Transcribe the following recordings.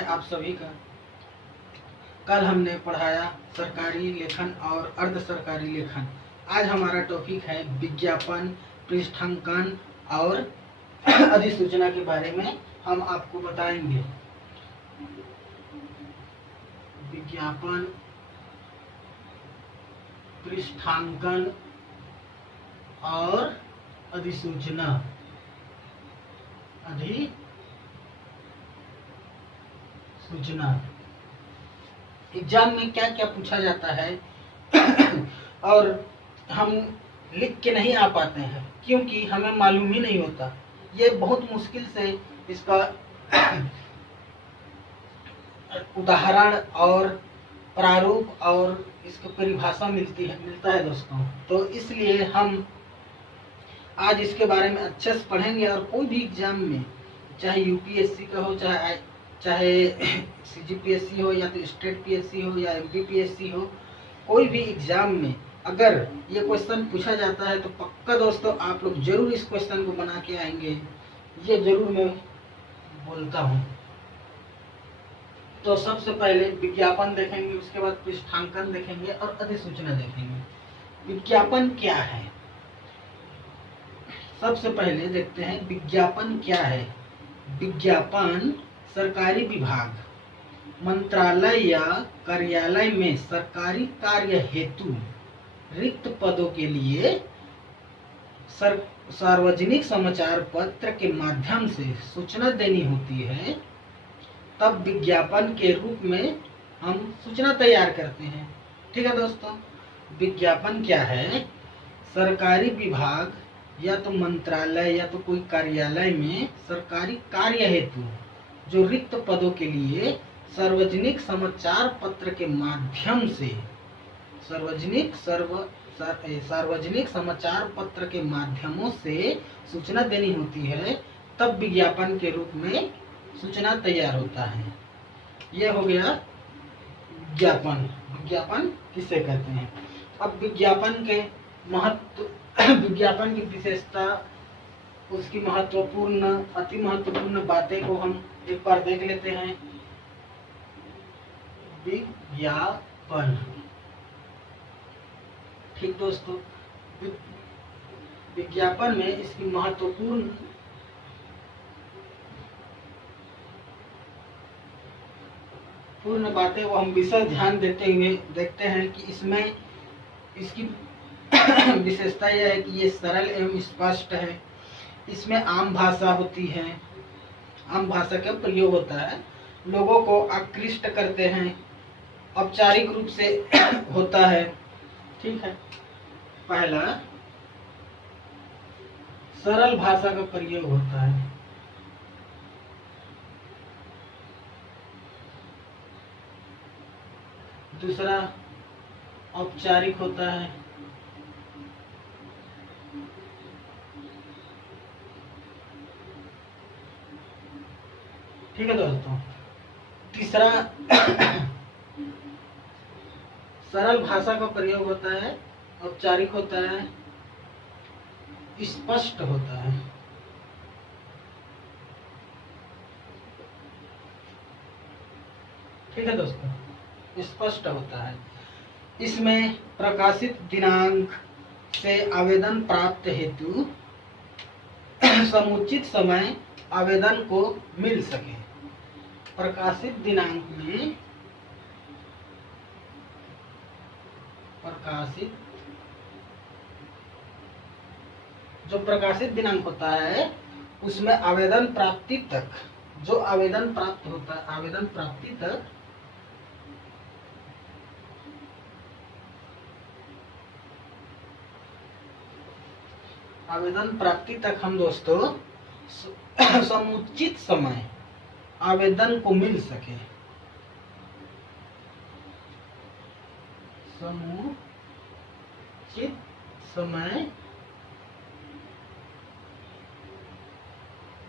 है आप सभी का। कल हमने पढ़ाया सरकारी लेखन और अर्ध सरकारी लेखन। आज हमारा टॉपिक है विज्ञापन, पृष्ठांकन और अधिसूचना के बारे में हम आपको बताएंगे। विज्ञापन, पृष्ठांकन और अधिसूचना। एग्जाम में क्या क्या पूछा जाता है और हम लिख के नहीं आ पाते हैं क्योंकि हमें मालूम ही नहीं होता। ये बहुत मुश्किल से इसका उदाहरण और प्रारूप और इसकी परिभाषा मिलता है दोस्तों। तो इसलिए हम आज इसके बारे में अच्छे से पढ़ेंगे और कोई भी एग्जाम में, चाहे यूपीएससी का हो, चाहे सीजीपीएससी हो, या तो स्टेट पीएससी हो या एमपीपीएससी हो, कोई भी एग्जाम में अगर ये क्वेश्चन पूछा जाता है तो पक्का दोस्तों आप लोग जरूर इस क्वेश्चन को बना के आएंगे, ये जरूर मैं बोलता हूँ। तो सबसे पहले विज्ञापन देखेंगे, उसके बाद पृष्ठांकन देखेंगे और अधिसूचना देखेंगे। विज्ञापन क्या है, सबसे पहले देखते हैं विज्ञापन क्या है। विज्ञापन सरकारी विभाग, मंत्रालय या कार्यालय में सरकारी कार्य हेतु रिक्त पदों के लिए सार्वजनिक समाचार पत्र के माध्यम से सूचना देनी होती है। तब विज्ञापन के रूप में हम सूचना तैयार करते हैं। ठीक है दोस्तों, विज्ञापन क्या है? सरकारी विभाग या तो मंत्रालय या तो कोई कार्यालय में सरकारी कार्य हेतु जो रिक्त पदों के लिए सार्वजनिक समाचार पत्र के माध्यम से सार्वजनिक समाचार पत्र के माध्यमों से सूचना देनी होती है, तब विज्ञापन के रूप में सूचना तैयार होता है। यह हो गया विज्ञापन। विज्ञापन किसे कहते हैं? अब विज्ञापन के महत्व, विज्ञापन की विशेषता, उसकी महत्वपूर्ण, अति महत्वपूर्ण बातें को हम एक बार देख लेते हैं। विज्ञापन, ठीक दोस्तों, विज्ञापन में इसकी महत्वपूर्ण बातें वो हम विशेष ध्यान देते हुए देखते हैं कि इसमें इसकी विशेषता यह है कि ये सरल एवं स्पष्ट है। इसमें आम भाषा होती है, आम भाषा का प्रयोग होता है, लोगों को आकृष्ट करते हैं, औपचारिक रूप से होता है। ठीक है, पहला सरल भाषा का प्रयोग होता है। दूसरा औपचारिक होता है। ठीक है दोस्तों, तीसरा सरल भाषा का प्रयोग होता है, औपचारिक होता है, स्पष्ट होता है। ठीक है दोस्तों, स्पष्ट होता है। इसमें प्रकाशित दिनांक से आवेदन प्राप्त हेतु समुचित समय आवेदन को मिल सके। प्रकाशित दिनांक में जो प्रकाशित दिनांक होता है उसमें आवेदन प्राप्ति तक, जो आवेदन प्राप्त होता है, आवेदन प्राप्ति तक हम दोस्तों समुचित समय आवेदन को मिल सके। समुचित समय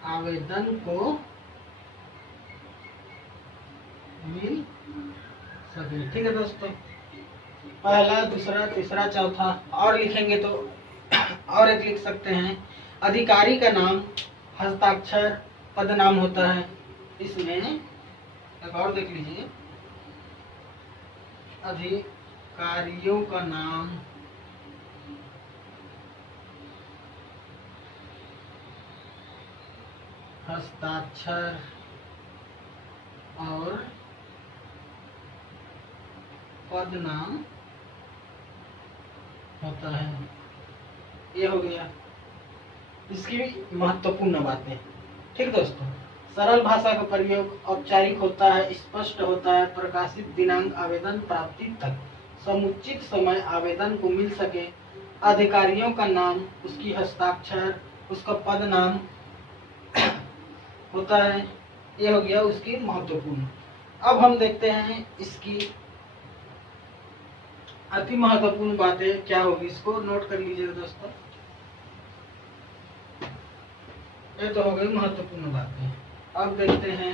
आवेदन को मिल सके। ठीक है दोस्तों, पहला, दूसरा, तीसरा, चौथा और लिखेंगे तो और एक लिख सकते हैं। अधिकारी का नाम हस्ताक्षर पदनाम होता है। इसमें एक और देख लीजिए, अधिकारियों का नाम, हस्ताक्षर और पद नाम होता है। ये हो गया इसकी महत्वपूर्ण बातें। ठीक दोस्तों, सरल भाषा का प्रयोग औपचारिक होता है, स्पष्ट होता है, प्रकाशित दिनांक आवेदन प्राप्ति तक समुचित समय आवेदन को मिल सके, अधिकारियों का नाम, उसकी हस्ताक्षर, उसका पद नाम होता है। ये हो गया उसकी महत्वपूर्ण। अब हम देखते हैं इसकी अति महत्वपूर्ण बातें क्या होगी, इसको नोट कर लीजिएगा दोस्तों। ये तो हो गई महत्वपूर्ण बातें। अब देखते हैं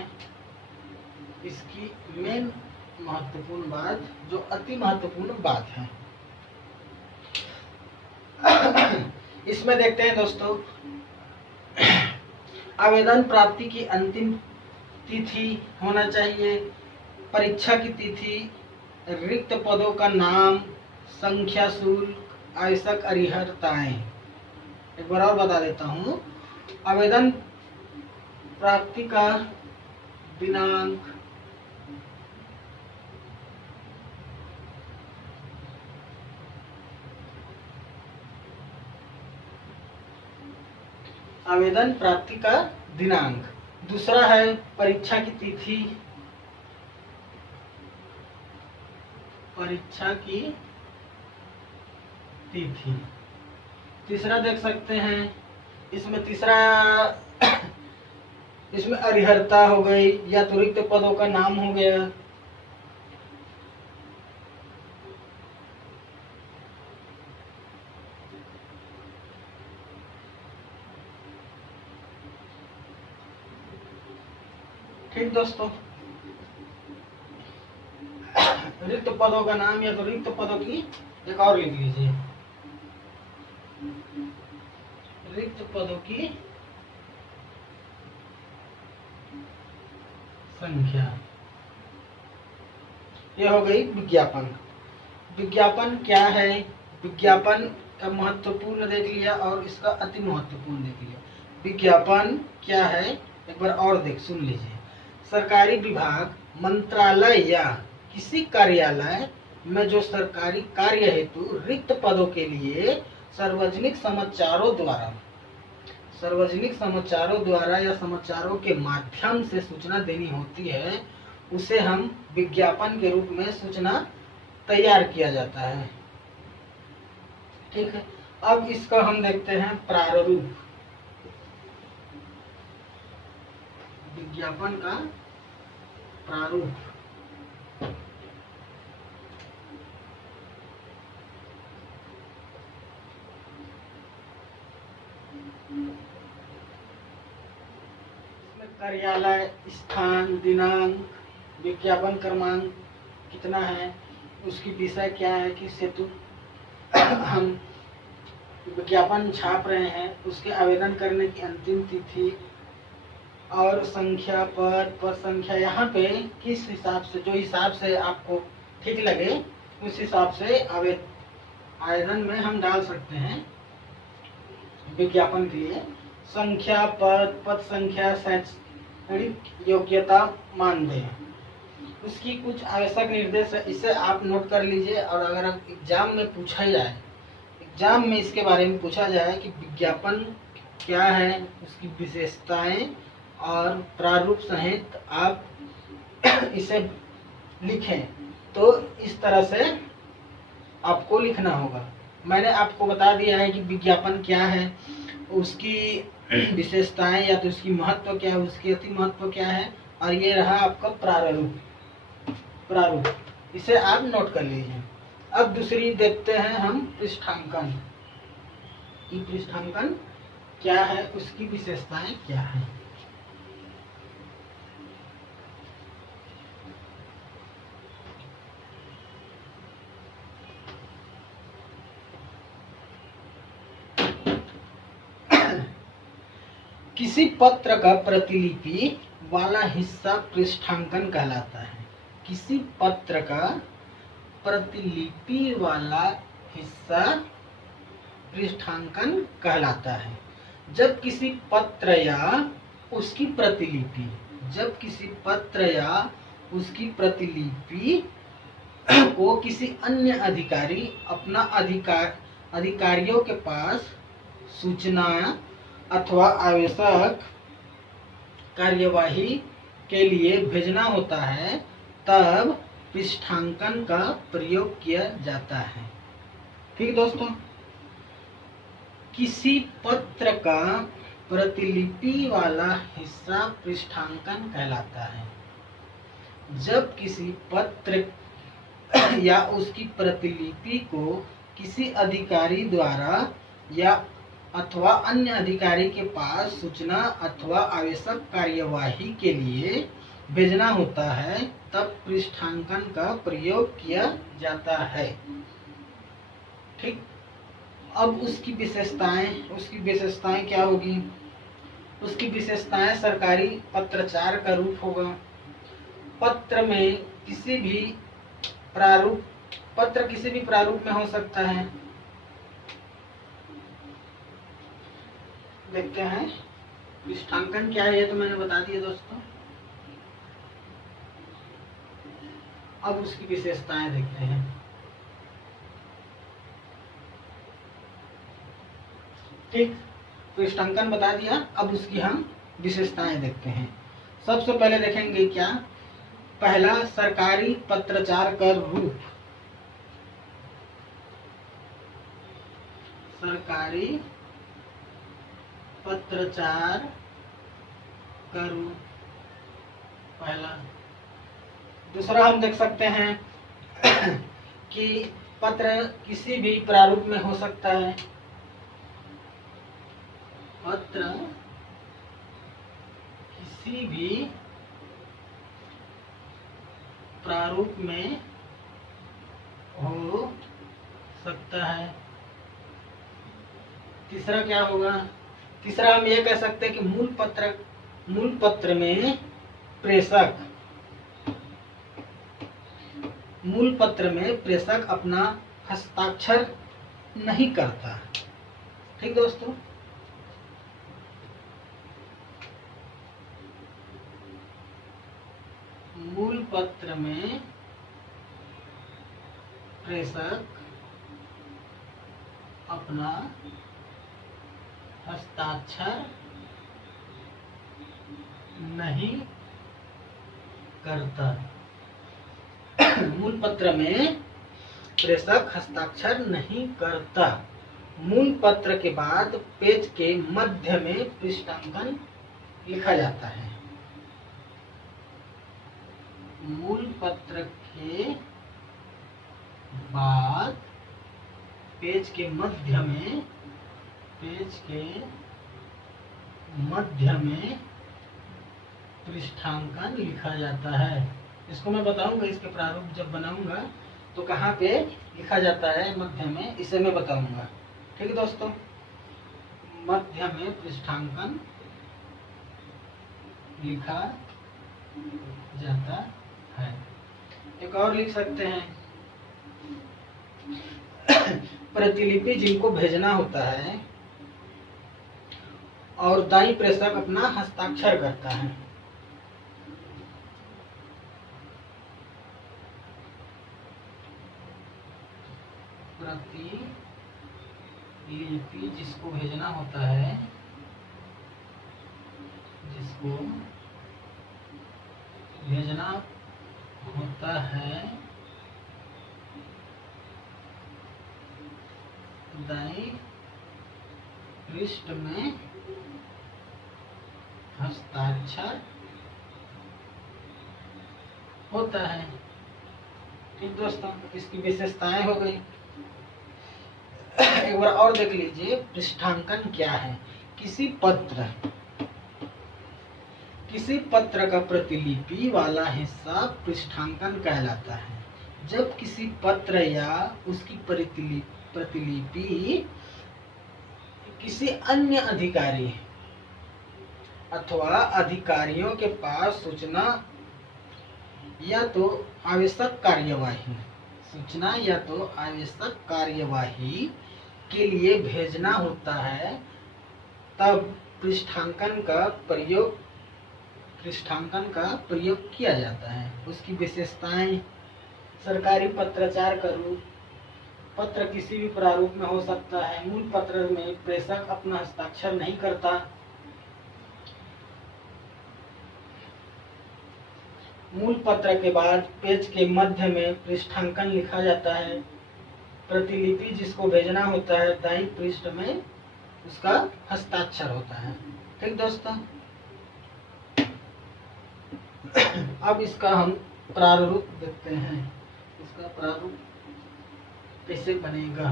इसकी मेन महत्वपूर्ण बात, जो अति महत्वपूर्ण बात है। इसमें देखते हैं दोस्तों, आवेदन प्राप्ति की अंतिम तिथि होना चाहिए, परीक्षा की तिथि, रिक्त पदों का नाम, संख्या, शुल्क, आवश्यक अर्हताएं। एक बार और बता देता हूँ, आवेदन प्राप्ति का दिनांक, आवेदन प्राप्ति का दिनांक, दूसरा है परीक्षा की तिथि, परीक्षा की तिथि। तीसरा देख सकते हैं इसमें, तीसरा इसमें अर्हता हो गई या तो रिक्त पदों का नाम हो गया। ठीक दोस्तों, रिक्त पदों का नाम या तो रिक्त पदों की, एक और लिख लीजिए, रिक्त पदों की संख्या। यह हो गई विज्ञापन। विज्ञापन क्या है, विज्ञापन का महत्वपूर्ण देख लिया और इसका अति महत्वपूर्ण देख लिया। विज्ञापन क्या है एक बार और सुन लीजिए। सरकारी विभाग, मंत्रालय या किसी कार्यालय में जो सरकारी कार्य हेतु रिक्त पदों के लिए सार्वजनिक समाचारों द्वारा या समाचारों के माध्यम से सूचना देनी होती है, उसे हम विज्ञापन के रूप में सूचना तैयार किया जाता है। ठीक है, अब इसका हम देखते हैं प्रारूप। विज्ञापन का प्रारूप, कार्यालय, स्थान, दिनांक, विज्ञापन क्रमांक कितना है, उसकी विषय क्या है, किस हेतु हम विज्ञापन छाप रहे हैं, उसके आवेदन करने की अंतिम तिथि और संख्या, पर संख्या, यहाँ पे किस हिसाब से, जो हिसाब से आपको ठीक लगे उस हिसाब से आवेदन में हम डाल सकते हैं विज्ञापन के लिए। संख्या, पद संख्या, शैक्षणिक योग्यता, मानदेय, उसकी कुछ आवश्यक निर्देश है, इसे आप नोट कर लीजिए। और अगर एग्जाम में पूछा जाए, एग्जाम में इसके बारे में पूछा जाए कि विज्ञापन क्या है, उसकी विशेषताएं और प्रारूप सहित आप इसे लिखें, तो इस तरह से आपको लिखना होगा। मैंने आपको बता दिया है कि विज्ञापन क्या है, उसकी विशेषताएं या तो उसकी महत्व क्या है, उसकी अति महत्व क्या है, और ये रहा आपका प्रारूप, इसे आप नोट कर लीजिए। अब दूसरी देखते हैं हम पृष्ठांकन। पृष्ठांकन क्या है, उसकी विशेषताएं क्या है। किसी पत्र का प्रतिलिपि वाला हिस्सा पृष्ठांकन कहलाता है। किसी पत्र का प्रतिलिपि वाला हिस्सा पृष्ठांकन कहलाता है। जब किसी पत्र या उसकी प्रतिलिपि को किसी अन्य अधिकारी अपना अधिकारियों के पास सूचना अथवा आवश्यक कार्यवाही के लिए भेजना होता है, तब पृष्ठांकन का प्रयोग किया जाता है। ठीक दोस्तों, किसी पत्र का प्रतिलिपि वाला हिस्सा पृष्ठांकन कहलाता है। जब किसी पत्र या उसकी प्रतिलिपि को किसी अधिकारी द्वारा या अथवा अन्य अधिकारी के पास सूचना अथवा आवश्यक कार्यवाही के लिए भेजना होता है, तब पृष्ठांकन का प्रयोग किया जाता है। ठीक, अब उसकी विशेषताएं क्या होगी? उसकी विशेषताएं सरकारी पत्राचार का रूप होगा। पत्र किसी भी प्रारूप में हो सकता है। देखते हैं पृष्ठांकन क्या है, ये तो मैंने बता दिया दोस्तों। अब उसकी विशेषताएं देखते हैं। ठीक, पृष्ठांकन बता दिया, अब उसकी हम विशेषताएं देखते हैं। सबसे पहले देखेंगे क्या? पहला, सरकारी पत्राचार का रूप। सरकारी पत्राचार का रूप पहला। दूसरा हम देख सकते हैं कि पत्र किसी भी प्रारूप में हो सकता है। पत्र किसी भी प्रारूप में हो सकता है। तीसरा क्या होगा? तीसरा हम ये कह सकते हैं कि मूल पत्र में प्रेषक अपना हस्ताक्षर नहीं करता। ठीक दोस्तों, मूल पत्र में प्रेषक अपना हस्ताक्षर नहीं करता। मूल पत्र में प्रेषक हस्ताक्षर नहीं करता। मूल पत्र के बाद पेज के मध्य में पृष्ठांकन लिखा जाता है। मूल पत्र के बाद पेज के मध्य में पृष्ठांकन लिखा जाता है। इसको मैं बताऊंगा, इसके प्रारूप जब बनाऊंगा तो कहाँ पे लिखा जाता है मध्य में, इसे मैं बताऊंगा। ठीक है दोस्तों, मध्य में पृष्ठांकन लिखा जाता है। एक और लिख सकते हैं, प्रतिलिपि जिनको भेजना होता है और दाई प्रेषक अपना हस्ताक्षर करता है। प्रतिलिपि जिसको भेजना होता है, दाई पृष्ठ में हस्ताक्षर होता है। ठीक दोस्तों, इसकी विशेषताएं हो गई। एक बार और देख लीजिए पृष्ठांकन क्या है। किसी पत्र का प्रतिलिपि वाला हिस्सा पृष्ठांकन कहलाता है। जब किसी पत्र या उसकी प्रतिलिपि किसी अन्य अधिकारी अथवा अधिकारियों के पास सूचना या तो आवश्यक कार्यवाही के लिए भेजना होता है, तब पृष्ठांकन का प्रयोग किया जाता है। उसकी विशेषताएं: सरकारी पत्राचार का रूप: पत्र किसी भी प्रारूप में हो सकता है। मूल पत्र में प्रेषक अपना हस्ताक्षर नहीं करता। मूल पत्र के बाद पेज के मध्य में पृष्ठांकन लिखा जाता है। प्रतिलिपि जिसको भेजना होता है, दाईं पृष्ठ में उसका हस्ताक्षर होता है। ठीक दोस्तों, अब इसका हम प्रारूप देखते हैं। इसका प्रारूप कैसे बनेगा।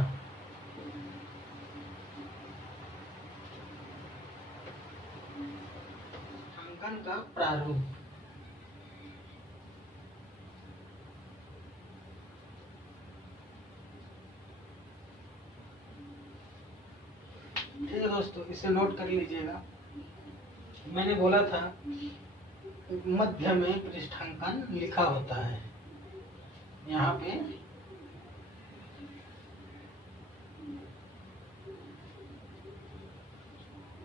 अंकन का प्रारूप: ठीक है दोस्तों, इसे नोट कर लीजिएगा। मैंने बोला था मध्य में पृष्ठांकन लिखा होता है। यहाँ पे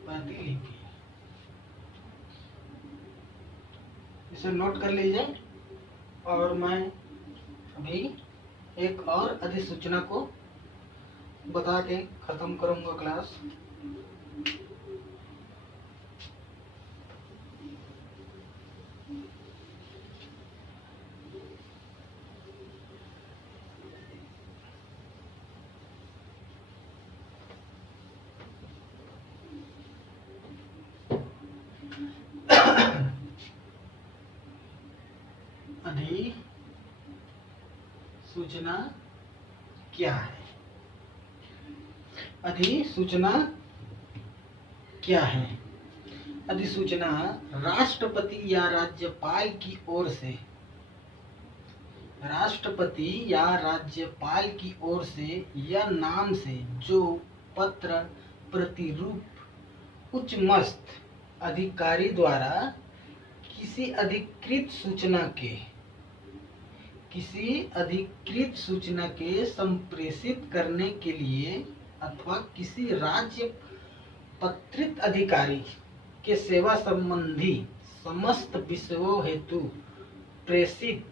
प्रतिलिपि, इसे नोट कर लीजिए। और मैं अभी एक और अधिसूचना को बता के खत्म करूंगा क्लास। अधिसूचना क्या है? अधिसूचना क्या है? अधिसूचना राष्ट्रपति या राज्यपाल की ओर से या नाम से जो पत्र प्रतिरूप उच्चमस्त अधिकारी द्वारा किसी अधिकृत सूचना के संप्रेषित करने के लिए अथवा किसी राज्य पत्रित अधिकारी के सेवा संबंधी समस्त विषयों हेतु प्रेषित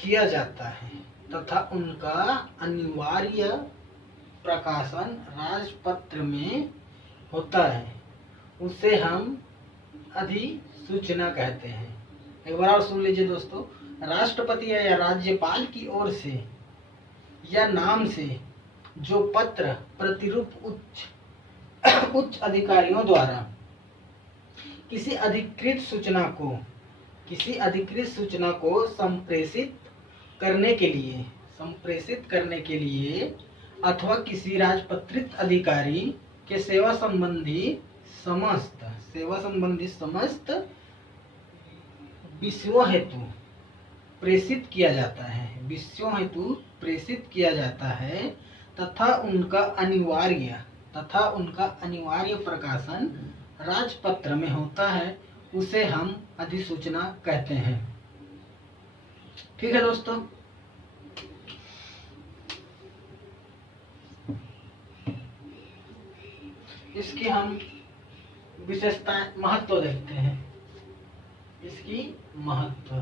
किया जाता है तथा उनका अनिवार्य प्रकाशन राजपत्र में होता है, उसे हम अधिसूचना कहते हैं। एक बार और सुन लीजिए दोस्तों। राष्ट्रपति या राज्यपाल की ओर से या नाम से जो पत्र प्रतिरूप उच्च अधिकारियों द्वारा किसी अधिकृत सूचना को संप्रेषित करने के लिए अथवा किसी राजपत्रित अधिकारी के सेवा संबंधी समस्त विषयों हेतु प्रेषित किया जाता है तथा उनका अनिवार्य प्रकाशन राजपत्र में होता है, उसे हम अधिसूचना कहते हैं। ठीक है दोस्तों, इसकी हम विशेषताएं, महत्व देखते हैं। इसकी महत्व: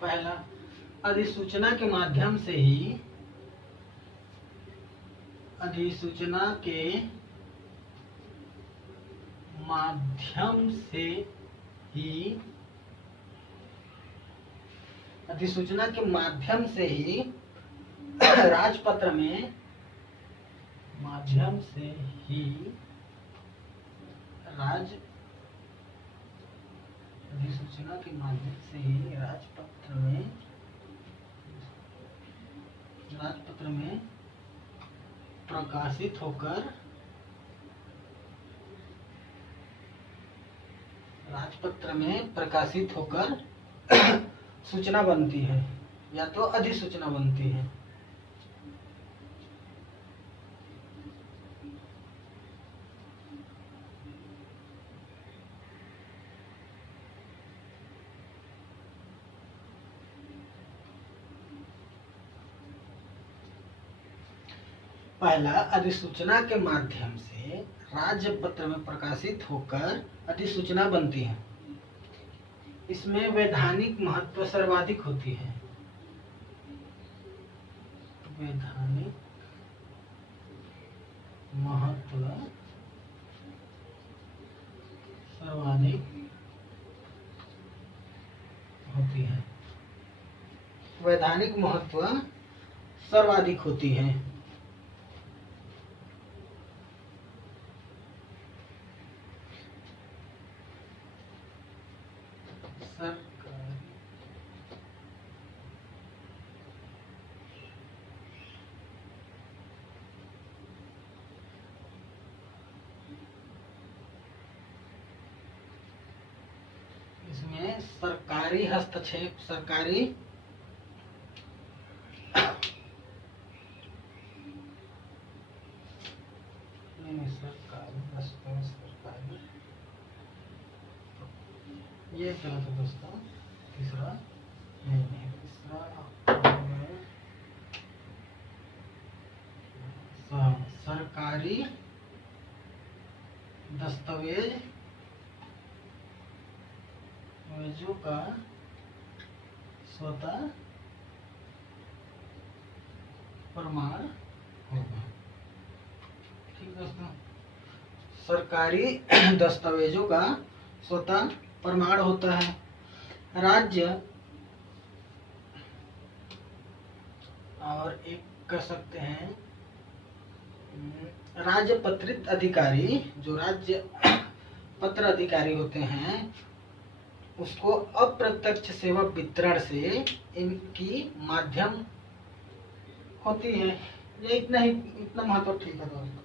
पहला, अधिसूचना के माध्यम से ही राजपत्र में राजपत्र में प्रकाशित होकर सूचना बनती है या तो अधिसूचना बनती है। पहला, अधिसूचना के माध्यम से राज्य पत्र में प्रकाशित होकर अधिसूचना बनती है। इसमें वैधानिक महत्व सर्वाधिक होती है। वैधानिक महत्व सर्वाधिक होती है। वैधानिक महत्व सर्वाधिक होती है। इसमें सरकारी हस्तक्षेप, सरकारी ये गलत है दोस्तों। तीसरा नहीं, तीसरा सरकारी दस्तावेजों का स्वतः प्रमाण होगा। ठीक दोस्तों, सरकारी दस्तावेजों का स्वतः प्रमाण होता है। राज्य और एक कर सकते हैं राजपत्रित अधिकारी, जो राज्य पत्र अधिकारी होते हैं, उसको अप्रत्यक्ष सेवा वितरण से इनकी माध्यम होती है। ये इतना महत्व। ठीक है दोस्तों,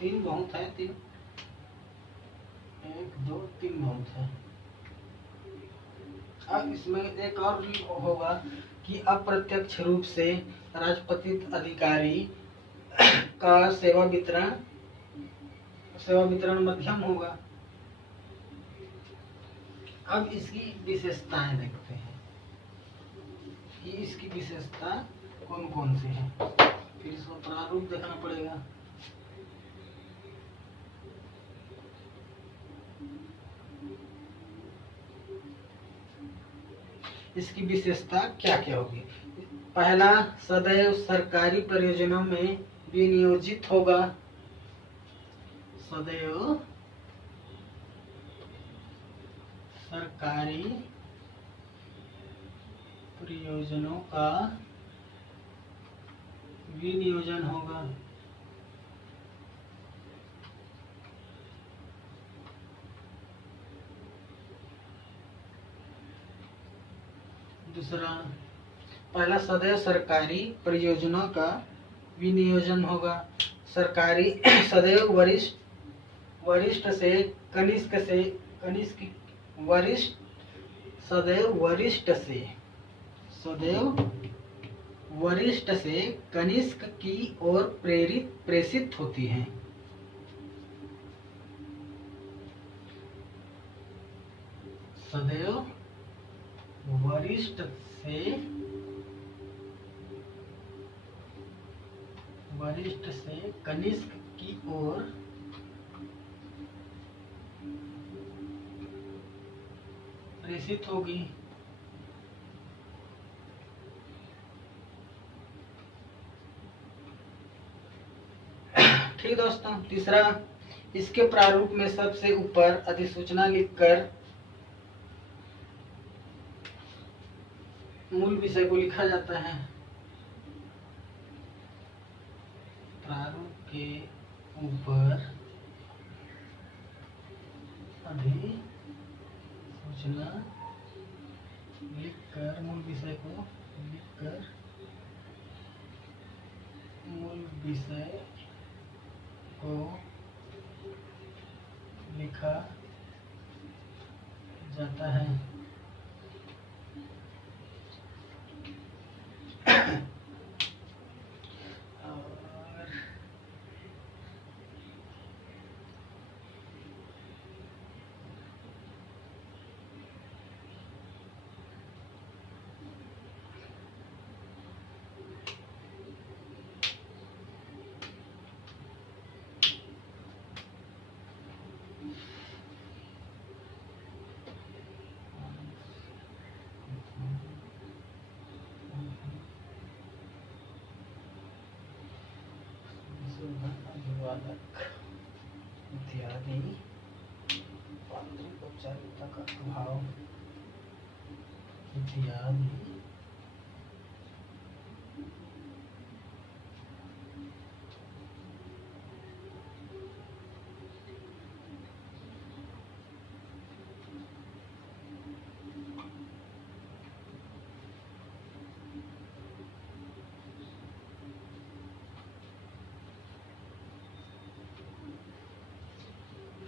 3 बहुत है, 3 1 2 3 बहुत है। अब इसमें एक और भी होगा कि अप्रत्यक्ष रूप से राजपत्रित अधिकारी का सेवा वितरण मध्यम होगा। अब इसकी विशेषताएं देखते हैं कि इसकी विशेषता कौन कौन सी है। फिर इसको प्रारूप देखना पड़ेगा। इसकी विशेषता क्या क्या होगी। पहला, सदैव सरकारी परियोजनाओं में विनियोजित होगा। सदैव सरकारी परियोजनाओं का विनियोजन होगा। दूसरा, पहला, सदैव सरकारी परियोजनाओं का विनियोजन होगा। सरकारी सदैव वरिष्ठ से कनिष्ठ सदैव वरिष्ठ से कनिष्ठ की ओर प्रेषित होती हैं। सदैव वरिष्ठ से कनिष्ठ की ओर प्रेषित होगी। ठीक दोस्तों, तीसरा, इसके प्रारूप में सबसे ऊपर अधिसूचना लिखकर मूल विषय को लिखा जाता है। प्रारूप के ऊपर अधिसूचना लिखकर मूल विषय को लिखा जाता है। अभिवादक इत्यादि पात्रिक औपचारिकता का अभाव इत्यादि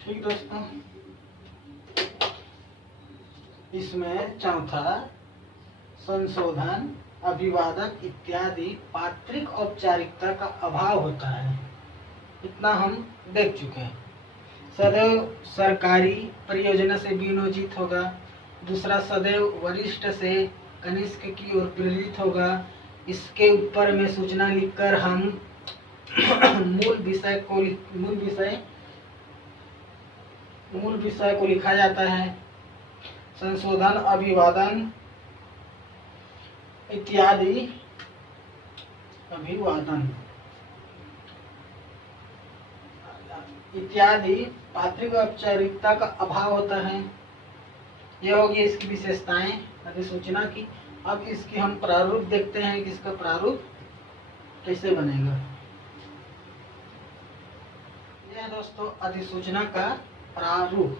ठीक दोस्तों, इसमें चौथा संशोधन, अभिवादक इत्यादि पात्रिक औपचारिकता का अभाव होता है। इतना हम देख चुके हैं। सदैव सरकारी परियोजना से विनियोजित होगा। दूसरा, सदैव वरिष्ठ से कनिष्ठ की ओर प्रेरित होगा। इसके ऊपर में सूचना लिखकर हम मूल विषय को लिखा जाता है। संशोधन, अभिवादन इत्यादि पात्रिक औपचारिकता का अभाव होता है। यह होगी इसकी विशेषताएं अधिसूचना की। अब इसकी हम प्रारूप देखते हैं कि इसका प्रारूप कैसे बनेगा। यह दोस्तों अधिसूचना का प्रारूप।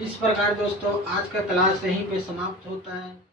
इस प्रकार दोस्तों आज का क्लास यहीं पे समाप्त होता है।